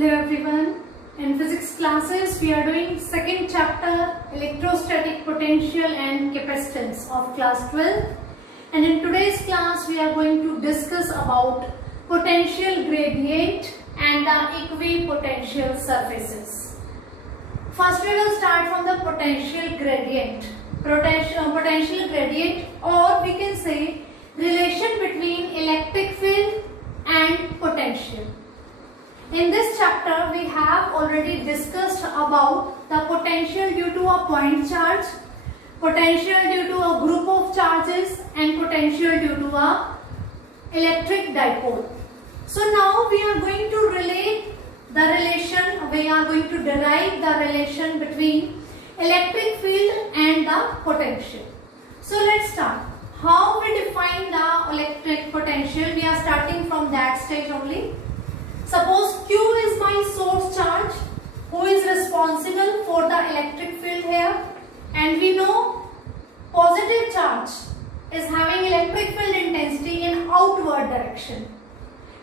Hello everyone. In physics classes we are doing second chapter electrostatic potential and capacitance of class 12, and in today's class we are going to discuss about potential gradient and the equipotential surfaces. First we will start from the potential gradient. Potential gradient, or we can say relation between electric field and potential. In this chapter we have already discussed about the potential due to a point charge, potential due to a group of charges, and potential due to a electric dipole. So now we are going to derive the relation between electric field and the potential. So let's start. How we define the electric potential? We are starting from that stage only. Suppose Q is my source charge who is responsible for the electric field here, and we know positive charge is having electric field intensity in outward direction.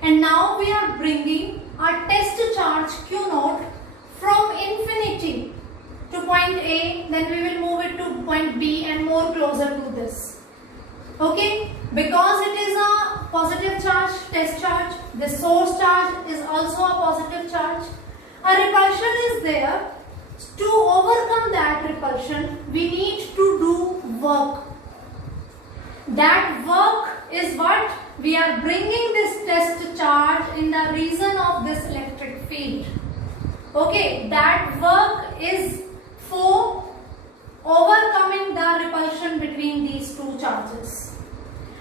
And now we are bringing our test charge Q naught from infinity to point A, then we will move it to point B and more closer to this. Okay, because it is a positive charge, test charge, the source charge is also a positive charge. A repulsion is there. To overcome that repulsion, we need to do work. That work is what? We are bringing this test charge in the region of this electric field. Okay, that work is for overcoming the repulsion between these two charges.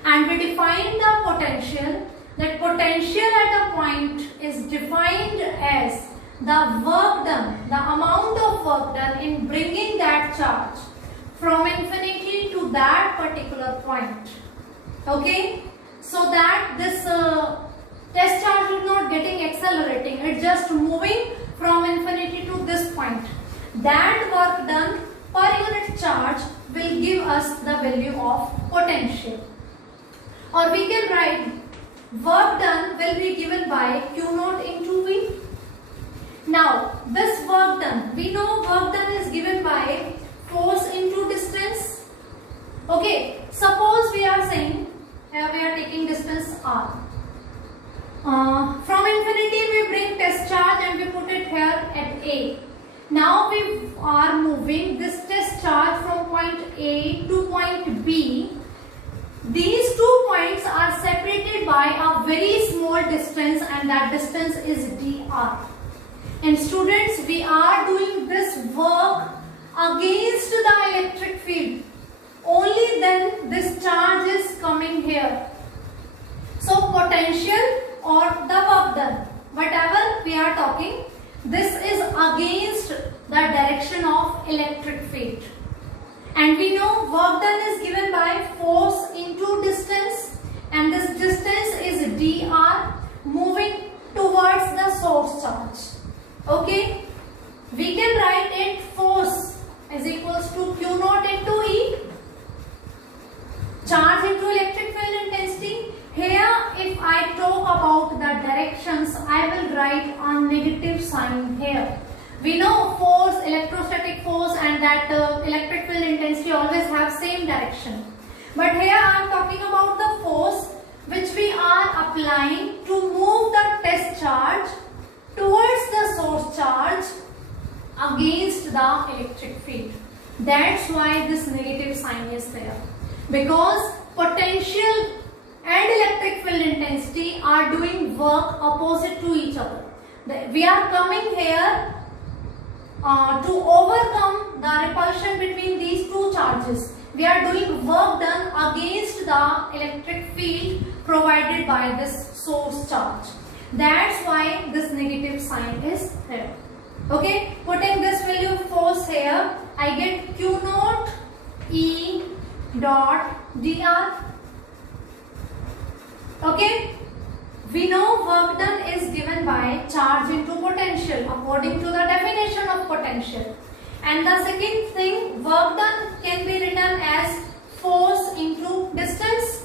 And we define the potential. That potential at a point is defined as the work done, the amount of work done in bringing that charge from infinity to that particular point. Okay, so that this test charge is not getting accelerating, it's just moving from infinity to this point. That work done per unit charge will give us the value of potential. Or we can write work done will be given by Q naught into V. Now this work done, we know work done is given by force into distance. Okay, suppose we are saying here we are taking distance R. From infinity we bring test charge and we put it here at A. Now we are moving this test charge from point A to point B. These two points are separated by a very small distance, and that distance is dr. And students, we are doing this work against the electric field. Only then this charge is coming here. So potential or the work done, whatever we are talking, this is against the direction of electric field. And we know work done is given by force into distance, and this distance is dr moving towards the source charge. Okay, we can write it force is equals to Q naught into E, charge into electric field intensity. Here if I talk about the directions, I will write a negative sign here. We know force, electrostatic force, and that electric field intensity always have same direction. But here I am talking about the force which we are applying to move the test charge towards the source charge against the electric field. That's why this negative sign is there. Because potential and electric field intensity are doing work opposite to each other. We are coming here to overcome the repulsion between these two charges. We are doing work done against the electric field provided by this source charge. That's why this negative sign is here. Okay, putting this value of force here, I get Q naught E dot dr. Okay, we know work done is given by charge into potential according to the definition of potential. And the second thing, work done can be written as force into distance.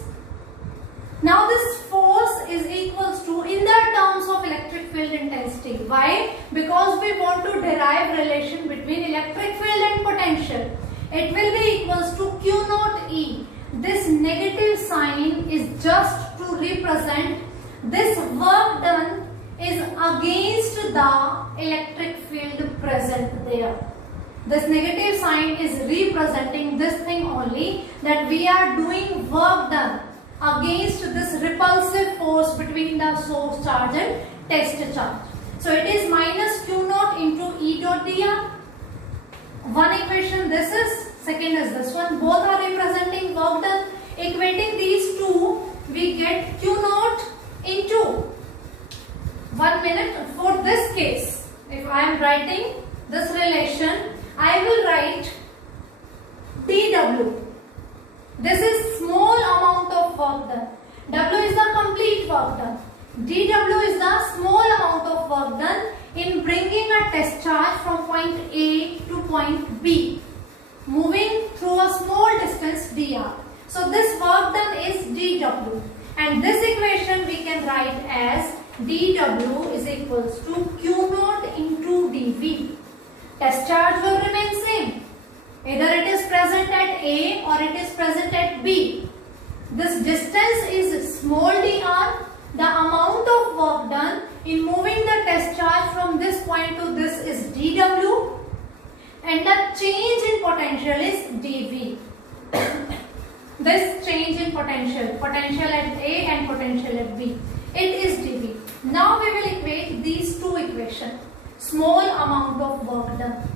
Now this force is equals to, in the terms of electric electric field intensity. Why? Because we want to derive relation between electric field and potential. It will be equals to Q naught E. This negative sign is just to represent this work done is against the electric field present there. This negative sign is representing this thing only, that we are doing work done against this repulsive force between the source charge and test charge. So it is minus Q naught into E dot dr. One equation this is, second is this one. Both are representing work done. Equating these two, we get Q naught into, 1 minute, for this case, if I am writing this relation, I will write dW. This is small amount of work done. W is the complete work done. dW is the small amount of work done in bringing a test charge from point A to point B, moving through a small distance dr. So this work done is dW, and this equation we can write as dW is equals to Q naught into dV. Test charge will remain same. Either it is present at A or it is present at B. This distance is small dr. The amount of work done in moving the test charge from this point to this is dW, and the change in potential is dV. This change in potential at A and potential at B, it is dV. Now we will equate these two equations. Small amount of work done.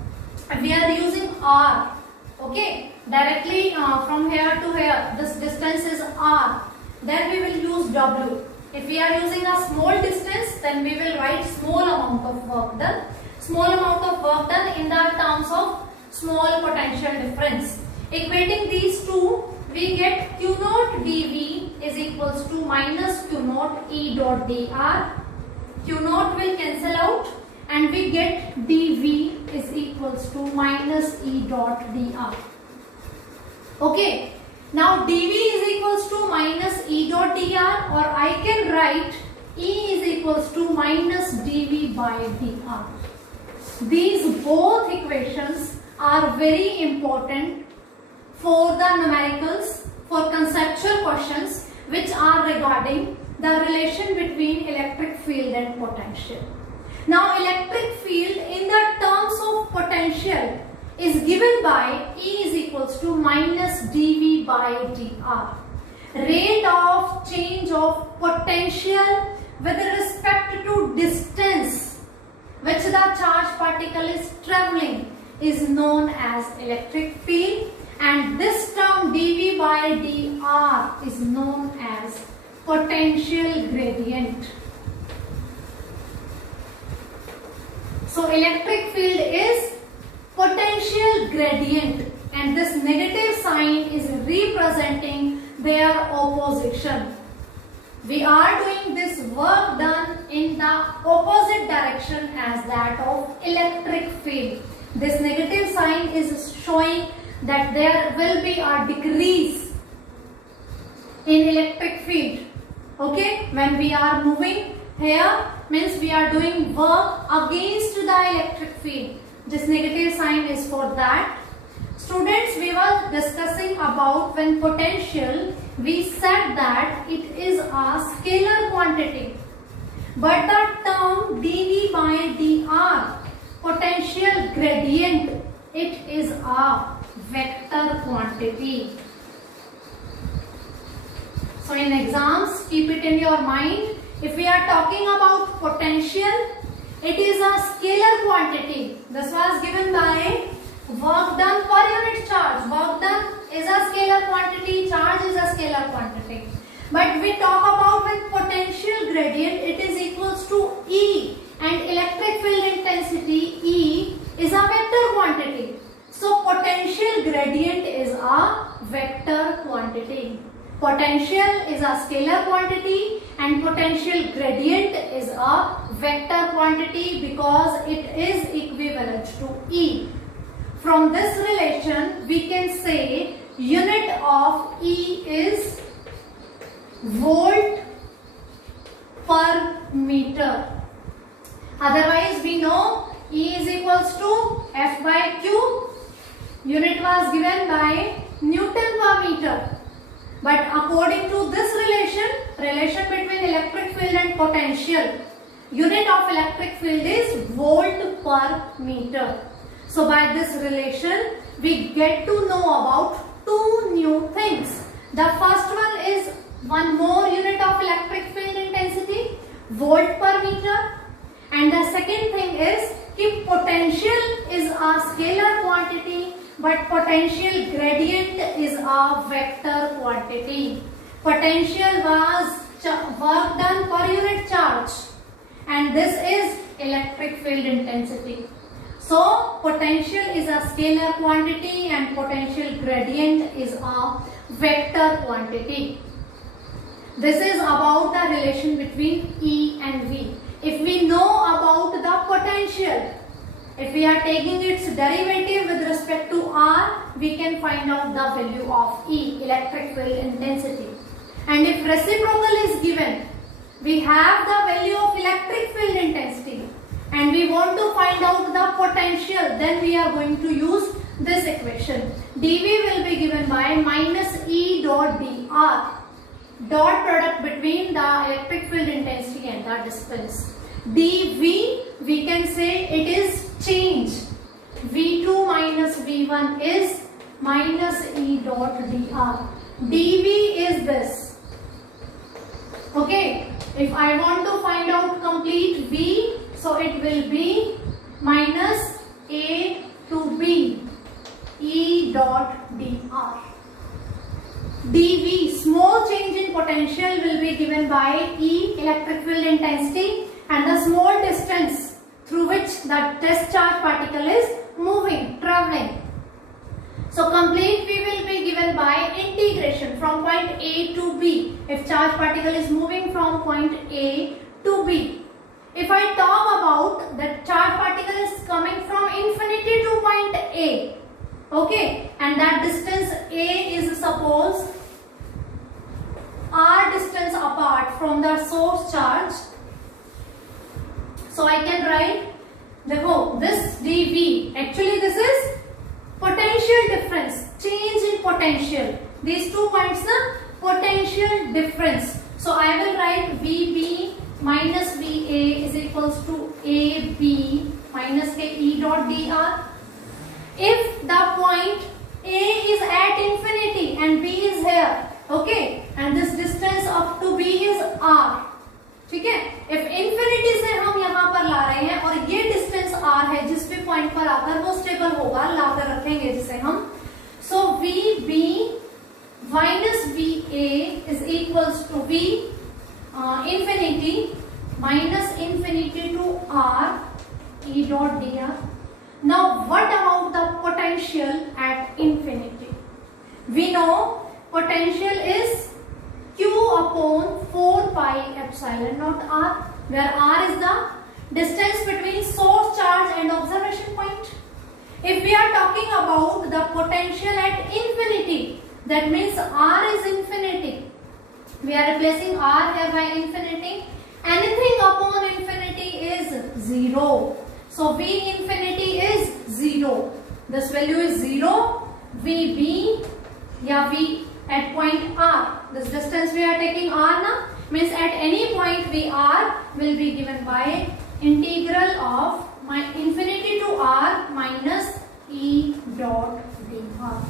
We are using R. Okay, directly from here to here, this distance is R. Then we will use W. If we are using a small distance, then we will write small amount of work done. Small amount of work done in the terms of small potential difference. Equating these two, we get Q naught dV is equals to minus Q naught E dot dr. Q naught will cancel out, and we get dV is equals to minus E dot dr. Okay, now dV is equals to minus E dot dr, or I can write E is equals to minus dV by dr. These both equations are very important for the numericals, for conceptual questions which are regarding the relation between electric field and potential. Now electric field in the terms of potential is given by E is equals to minus dV by dr. Rate of change of potential with respect to distance which the charged particle is travelling is known as electric field, and this term dV by dr is known as potential gradient. So electric field is potential gradient, and this negative sign is representing their opposition. We are doing this work done in the opposite direction as that of electric field. This negative sign is showing that there will be a decrease in electric field. Okay, when we are moving here, means we are doing work against the electric field. This negative sign is for that. Students, we were discussing about when potential, we said that it is a scalar quantity, but the term dV by dr, potential gradient, it is a vector quantity. So in exams, keep it in your mind. If we are talking about potential, it is a scalar quantity. This was given by work done per unit charge. Work done is a scalar quantity, charge is a scalar quantity. But we talk about with potential gradient, it is equals to E, and electric field intensity E is a vector quantity. So potential gradient is a vector quantity. Potential is a scalar quantity and potential gradient is a vector quantity because it is equivalent to E. From this relation, we can say unit of E is volt per meter. E is equals to F by Q. Unit was given by Newton per meter. But according to this relation between electric field and potential, unit of electric field is volt per meter. So by this relation, we get to know about two new things. The first one is one more unit of electric field intensity, volt per meter. And the second thing is कि potential is a scalar quantity, but potential gradient is a vector quantity. Potential was work done per unit charge, and this is electric field intensity. So potential is a scalar quantity and potential gradient is a vector quantity. This is about the relation between E and V. If we know about the potential, if we are taking its derivative with respect to R, we can find out the value of E, electric field intensity. And if reciprocal is given, we have the value of electric field intensity and we want to find out the potential, then we are going to use this equation. dV will be given by minus E dot dr, dot product between the electric field intensity and the distance. dV, we can say it is change. V2 minus V1 is minus E dot dr. dV is this. Okay, if I want to find out complete V, so it will be minus A to B E dot dr. dV, small change in potential, will be given by E, electric field intensity, and the small distance through which the test charge particle is moving, traveling. So complete V will be given by integration from point A to B, if charge particle is moving from point A to B. If I talk about the charge particle is coming from infinity to point A, okay, and that distance A is suppose R distance apart from the source charge. So I can write, this dV, actually this is potential difference, change in potential. These 2 points, the potential difference. So I will write VB minus VA is equals to AB minus K E dot dr. If the point A is at infinity and B is here, okay, and this distance up to B is R, ठीक है. If infinity से हम यहाँ पर ला रहे हैं और ये distance R है, जिस भी point पर आकर वो stable होगा, लाकर रखेंगे जिसे हम, so VB minus VA is equals to V infinity minus infinity to R E dot dr. Now what about the potential at infinity? We know potential is Q upon 4 pi epsilon naught R, where R is the distance between source charge and observation point. If we are talking about the potential at infinity, that means R is infinity. We are replacing R here by infinity. Anything upon infinity is 0. So V infinity is 0. This value is 0. VB, yeah, V at point R. This distance we are taking R now, means at any point VR will be given by integral of my infinity to R minus E dot dr.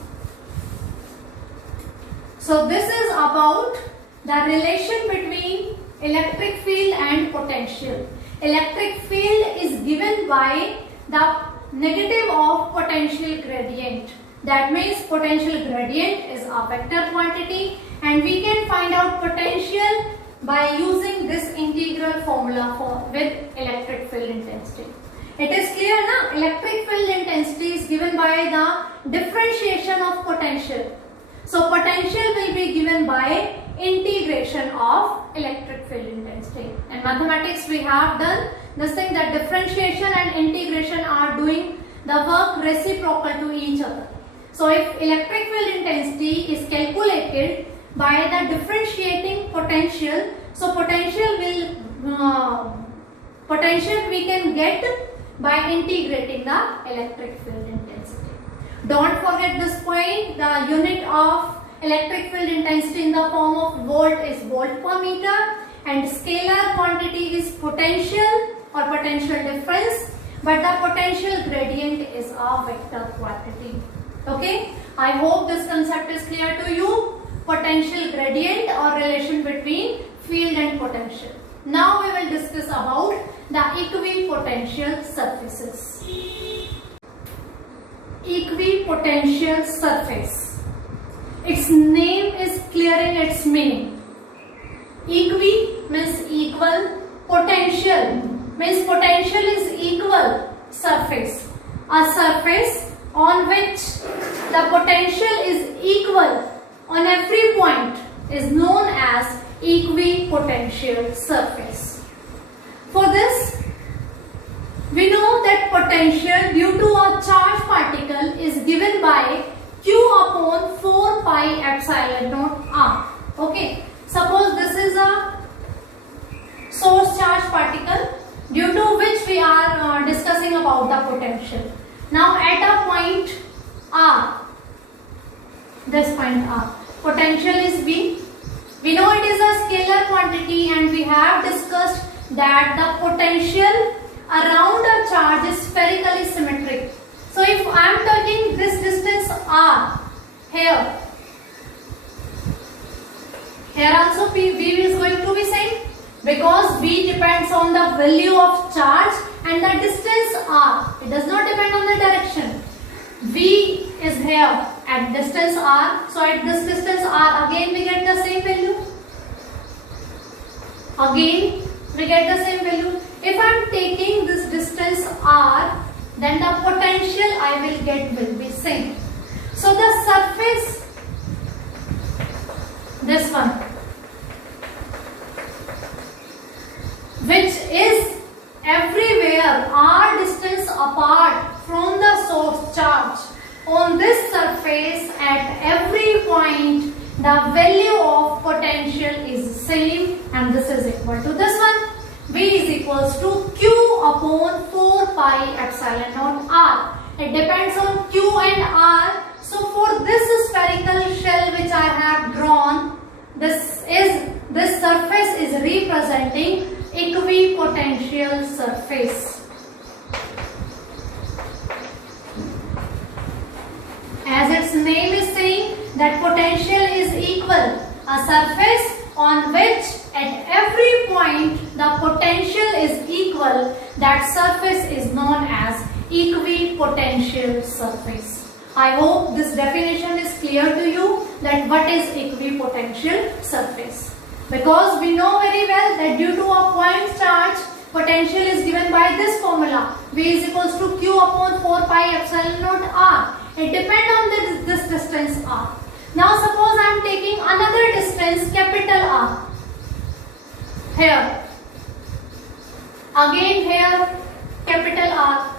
So this is about the relation between electric field and potential. Electric field is given by the negative of potential gradient. That means potential gradient is a vector quantity, and we can find out potential by using this integral formula with electric field intensity. It is clear now, electric field intensity is given by the differentiation of potential. So potential will be given by integration of electric field intensity. In mathematics we have done this thing, that differentiation and integration are doing the work reciprocal to each other. So if electric field intensity is calculated by the differentiating potential, so potential we can get by integrating the electric field intensity. Don't forget this point. The unit of electric field intensity in the form of volt is volt per meter, and scalar quantity is potential or potential difference, but the potential gradient is a vector quantity. Okay, I hope this concept is clear to you. Potential gradient or relation between field and potential. Now we will discuss about the equipotential surfaces. Equipotential surface. Its name is clear in its meaning. Equi means equal, potential means potential is equal surface. A surface on which the potential is equal on every point is known as equipotential surface. For this, we know that potential due to a charged particle is given by Q upon 4 pi epsilon naught R. Okay, suppose this is a source charged particle due to which we are discussing about the potential. Now at a point R, this point R, potential is V. We know it is a scalar quantity, and we have discussed that the potential around a charge is spherically symmetric. So if I am taking this distance R here also V is going to be same, because V depends on the value of charge and the distance R. It does not depend on the direction. V is here at distance R. So at this distance R, again we get the same value. Again we get the same value. If I am taking this distance R, then the potential I will get will be same. So the surface, this one, which is everywhere R distance apart from the source charge, on this surface at every point the value of potential is same, and this is equal to this one. V is equals to Q upon 4 pi epsilon naught R. It depends on Q and R. So for this spherical shell which I have drawn, this surface is representing equipotential surface. As its name is saying that potential is equal, a surface on which at every point the potential is equal, that surface is known as equipotential surface. I hope this definition is clear to you that what is equipotential surface. Because we know very well that due to a point charge, potential is given by this formula. V is equals to Q upon 4 pi epsilon naught R. It depends on this distance R. Now suppose I am taking another distance capital R. Here. Again here capital R.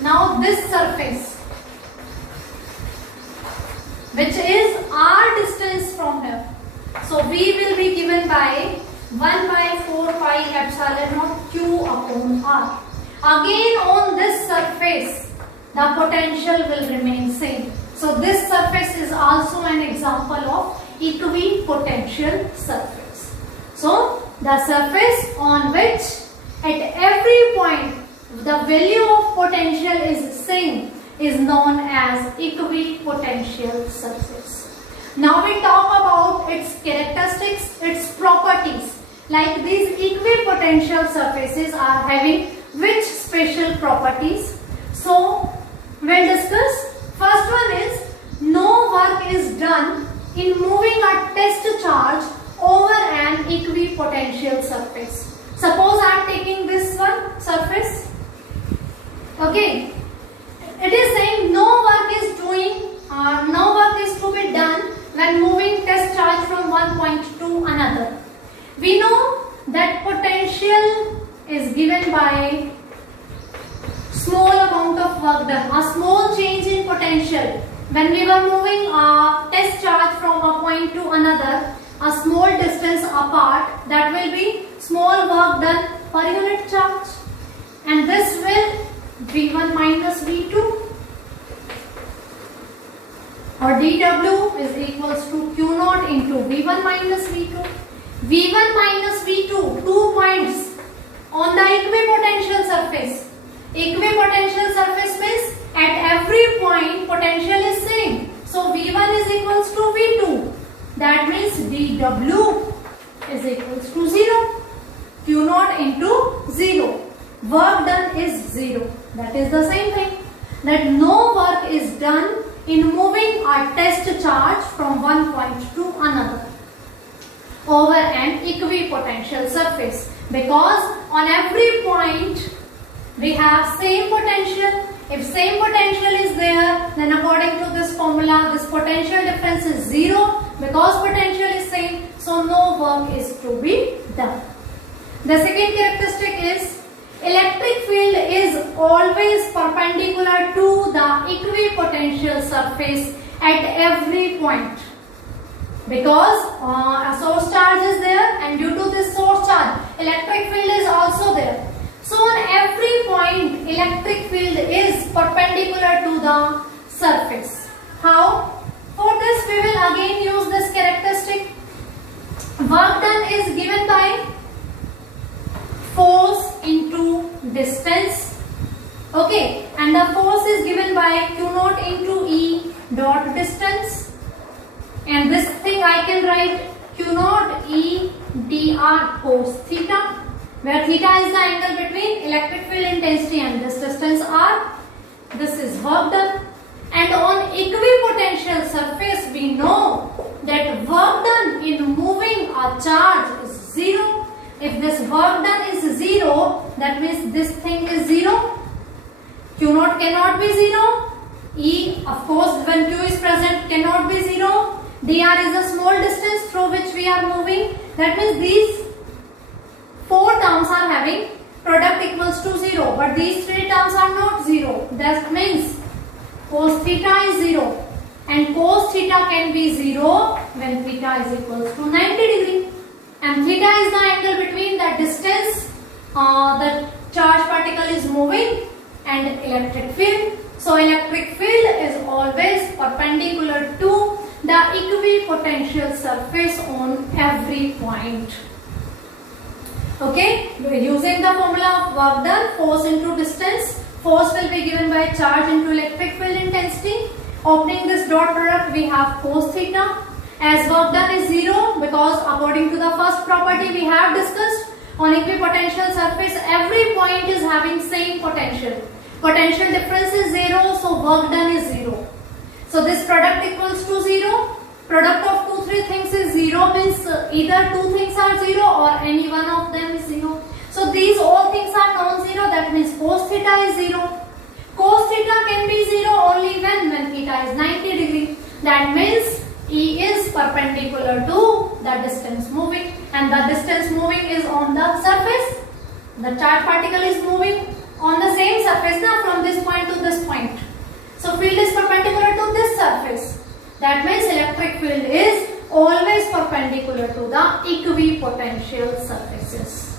Now this surface, which is R distance from here. So V will be given by 1 by 4 pi epsilon naught Q upon R. Again on this surface, the potential will remain same. So this surface is also an example of equipotential surface. So the surface on which at every point the value of potential is same is known as equipotential surface. Now we talk about its characteristics, its properties. Like these equipotential surfaces are having which special properties? So we'll discuss. First one is no work is done in moving a test charge over an equipotential surface. Suppose I am taking this one surface. Okay. It is saying no work is to be done when moving test charge from one point to another. We know that potential is given by small amount of work done, a small change in potential. When we were moving a test charge from a point to another, a small distance apart, that will be small work done per unit charge. And this way V1 minus V2, or dW is equals to Q naught into V1 minus V2. V1 minus V2, 2 points on the equipotential surface. Equipotential surface means at every point potential is same. So V1 is equals to V2. That means dW is equals to 0. Q naught into 0. Work done is 0. That is the same thing. That no work is done in moving a test charge from one point to another over an equipotential surface, because on every point we have same potential. If same potential is there, then according to this formula, this potential difference is 0, because potential is same, so no work is to be done. The second characteristic is electric field is always perpendicular to the equipotential surface at every point, because a source charge is there, and due to this source charge electric field is also there. So on every point electric field is perpendicular to the surface. How? For this we will again use this characteristic. Work done is given by force into distance. Okay, and the force is given by Q naught into E dot distance. And this thing I can write Q naught E dr cos theta, where theta is the angle between electric field intensity and this distance r. This is work done. And on equipotential surface we know that work done in moving a charge is 0. If this work done is 0, that means this thing is 0. Q naught cannot be 0. E, of course, when Q is present, cannot be 0. dr is a small distance through which we are moving. That means these 4 terms are having product equals to 0, but these 3 terms are not 0. That means cos theta is 0, and cos theta can be 0 when theta is equals to 90 degree. And theta is the angle between the distance the charge particle is moving and electric field. So electric field is always perpendicular to the equipotential surface on every point. Okay, using the formula of work done, force into distance. Force will be given by charge into electric field intensity. Opening this dot product, we have cos theta. As work done is 0, because according to the first property we have discussed, on equipotential surface every point is having same potential. Potential difference is 0, so work done is 0. So this product equals to 0. Product of 2-3 things is 0, means either 2 things are 0 or any one of them is 0. So these all things are non-zero, that means cos theta is 0. Cos theta can be 0 only when theta is 90 degree. That means E is perpendicular to the distance moving, and the distance moving is on the surface. The charge particle is moving on the same surface now, from this point to this point. So field is perpendicular to this surface. That means electric field is always perpendicular to the equipotential surfaces.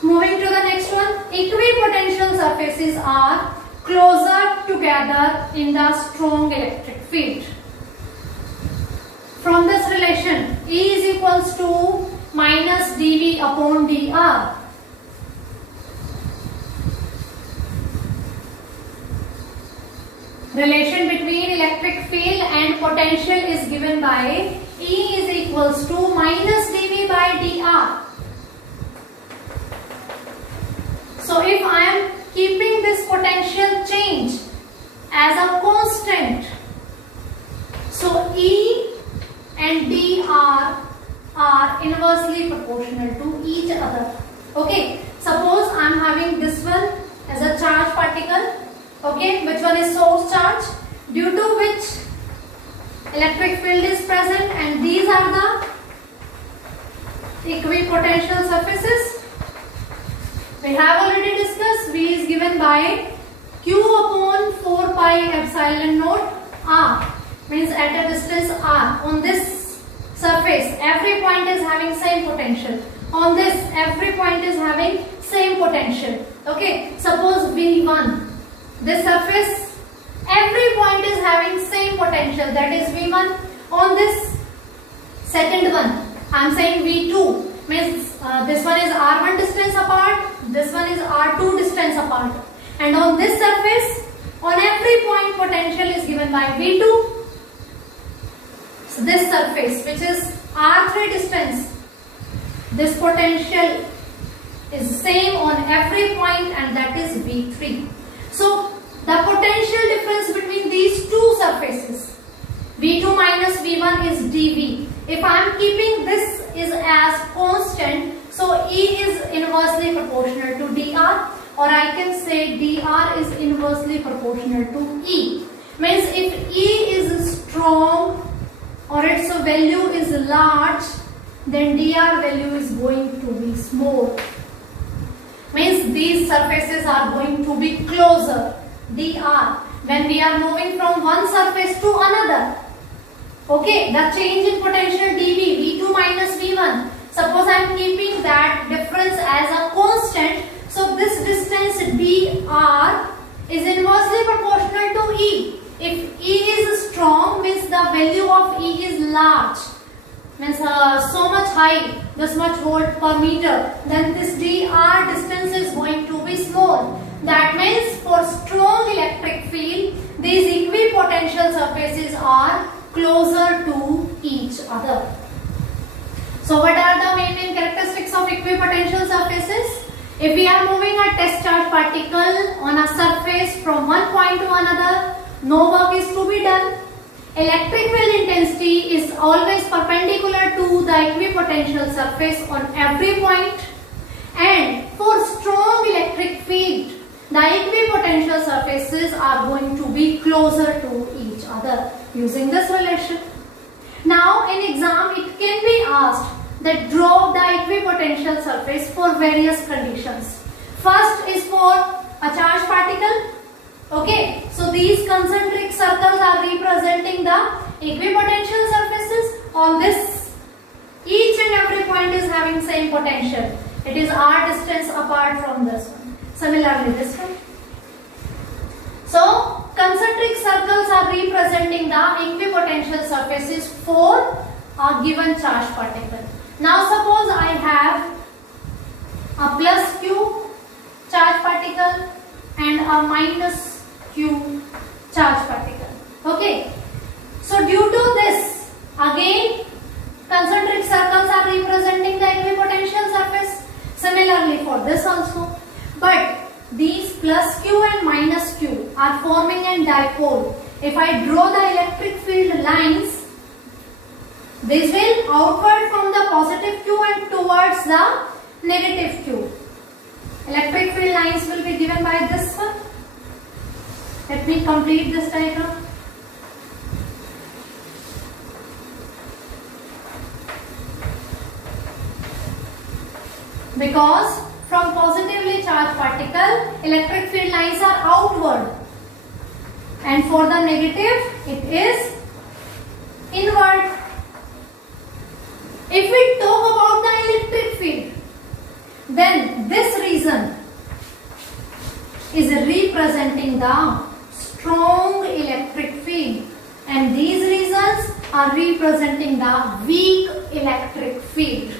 Moving to the next one, equipotential surfaces are closer together in the strong electric field. From this relation, E is equals to minus dV upon dr. Relation between electric field and potential is given by E is equals to minus dV by dr. So if I am keeping this potential change as a constant, so E and dr are inversely proportional to each other. Okay, suppose I am having this one as a charge particle. Okay, which one is source charge, due to which electric field is present, and these are the equipotential surfaces. We have already discussed V is given by Q upon 4 pi epsilon naught R, means at a distance R. On this surface every point is having same potential. On this every point is having same potential. Okay, suppose V1, this surface, every point is having same potential, that is V1. On this second one, I am saying V2, means this one is R1 distance apart, this one is R2 distance apart, and on this surface, on every point potential is given by V2. So this surface, which is R3 distance, this potential is same on every point, and that is V3. So the potential difference between these two surfaces, V2 minus V1, is dV. If I am keeping this is as constant, so E is inversely proportional to dr, or I can say dr is inversely proportional to E. Means if E is strong or its value is large, then dr value is going to be small. Means these surfaces are going to be closer, dr, when we are moving from one surface to another. Okay, the change in potential dV, V2 minus V1. Suppose I am keeping that difference as a constant, so this distance dr is inversely proportional to E. If E is strong, means the value of E is large, means so much high, this much volt per meter, then this dr distance is going to be small. That means for strong electric field, these equipotential surfaces are closer to each other. So what are the main characteristics of equipotential surfaces? If we are moving a test charge particle on a surface from one point to another, no work is to be done. Electric field intensity is always perpendicular to the equipotential surface on every point, and for strong electric field, the equipotential surfaces are going to be closer to each other using this relation. Now in exam it can be asked that draw the equipotential surface for various conditions. First is for a charge particle. Okay, so these concentric circles are representing the equipotential surfaces. On this, each and every point is having same potential. It is r distance apart from this one. Similarly this one. So concentric circles are representing the equipotential surfaces for a given charge particle. Now suppose I have a plus q charge particle and a minus q charge particle. Okay. So due to this, again concentric circles are representing the equipotential surface. Similarly for this also. But these plus q and minus q are forming a dipole. If I draw the electric field lines, this will outward from the positive q and towards the negative q. Electric field lines will be given by this one. Let me complete this diagram. Because from positively charged particle, electric field lines are outward, and for the negative it is inward. If we talk about the electric field, then this region is representing the strong electric field, and these regions are representing the weak electric field.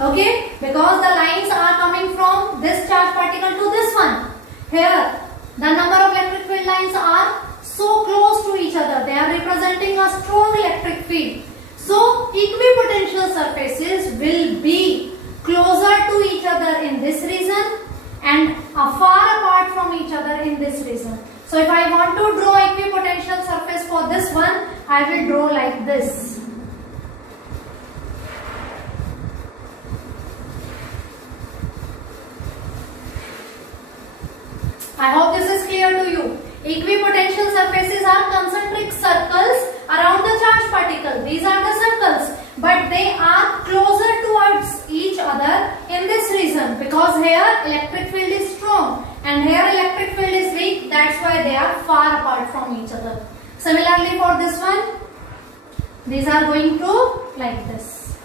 Okay, because the lines are coming from this charge particle to this one. Here, the number of electric field lines are so close to each other. They are representing a strong electric field. So, equipotential surfaces will be closer to each other in this region and far apart from each other in this region. So, if I want to draw equipotential surface for this one, I will draw like this. I hope this is clear to you. Equipotential surfaces are concentric circles around the charge particle. These are the circles, but they are closer towards each other in this region, because here electric field is strong and here electric field is weak. That's why they are far apart from each other. Similarly for this one, these are going to like this.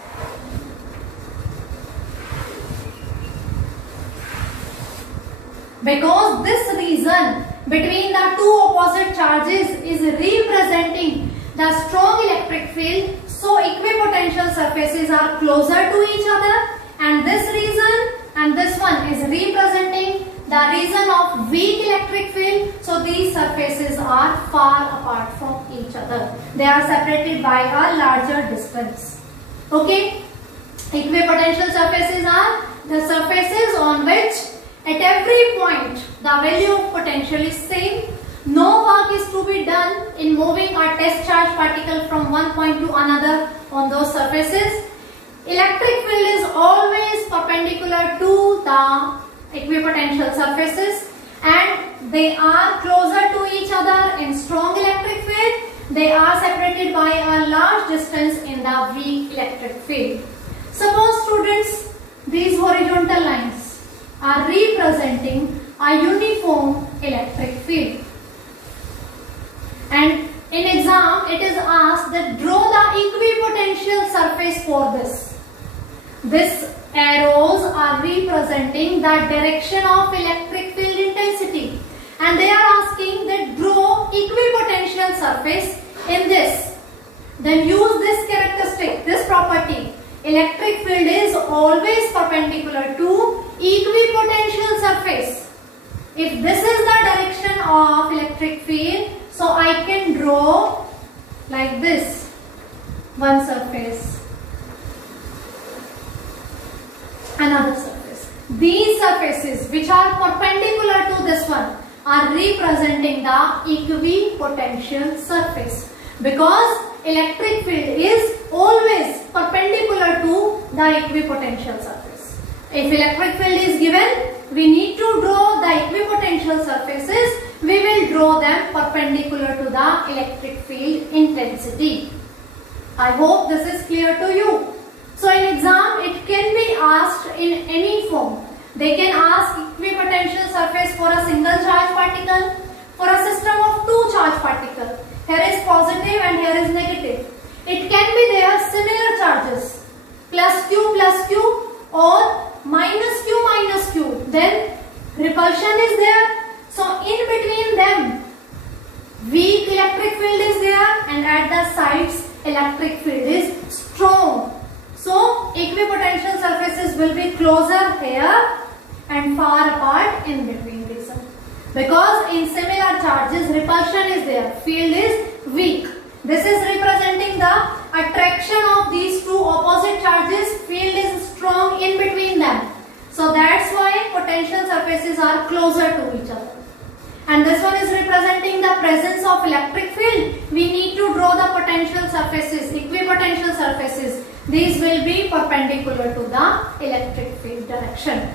Because this region between the two opposite charges is representing the strong electric field, so equipotential surfaces are closer to each other, and this region and this one is representing the region of weak electric field, so these surfaces are far apart from each other. They are separated by a larger distance. Okay, equipotential surfaces are the surfaces on which at every point the value of potential is same. No work is to be done in moving a test charge particle from one point to another on those surfaces. Electric field is always perpendicular to the equipotential surfaces, and they are closer to each other in strong electric field. They are separated by a large distance in the weak electric field. Suppose, students, these horizontal lines are representing a uniform electric field, and in exam it is asked that draw the equipotential surface for this. These arrows are representing the direction of electric field intensity, and they are asking that draw equipotential surface in this. Then use this characteristic, this property. Electric field is always perpendicular to equipotential surface. If this is the direction of electric field, so I can draw like this one surface, another surface. These surfaces which are perpendicular to this one are representing the equipotential surface, because electric field is always perpendicular to the equipotential surface. If electric field is given, we need to draw the equipotential surfaces. We will draw them perpendicular to the electric field intensity. I hope this is clear to you. So in exam it can be asked in any form. They can ask equipotential surface for a single charge particle, for a system of two charge particles. Here is positive and here is negative. It can be there similar charges, plus Q or minus Q. Then repulsion is there. So in between them, weak electric field is there, and at the sides electric field is strong. So equipotential surfaces will be closer here and far apart in between region. Because in similar charges repulsion is there, field is weak. This is representing the attraction of these two opposite charges, field is strong in between them. So that's why potential surfaces are closer to each other. And this one is representing the presence of electric field. We need to draw the potential surfaces, equipotential surfaces. These will be perpendicular to the electric field direction.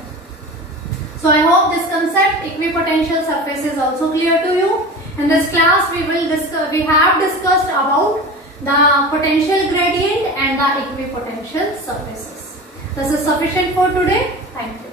So I hope this concept, equipotential surface, is also clear to you. In this class we have discussed about the potential gradient and the equipotential surfaces. This is sufficient for today. Thank you.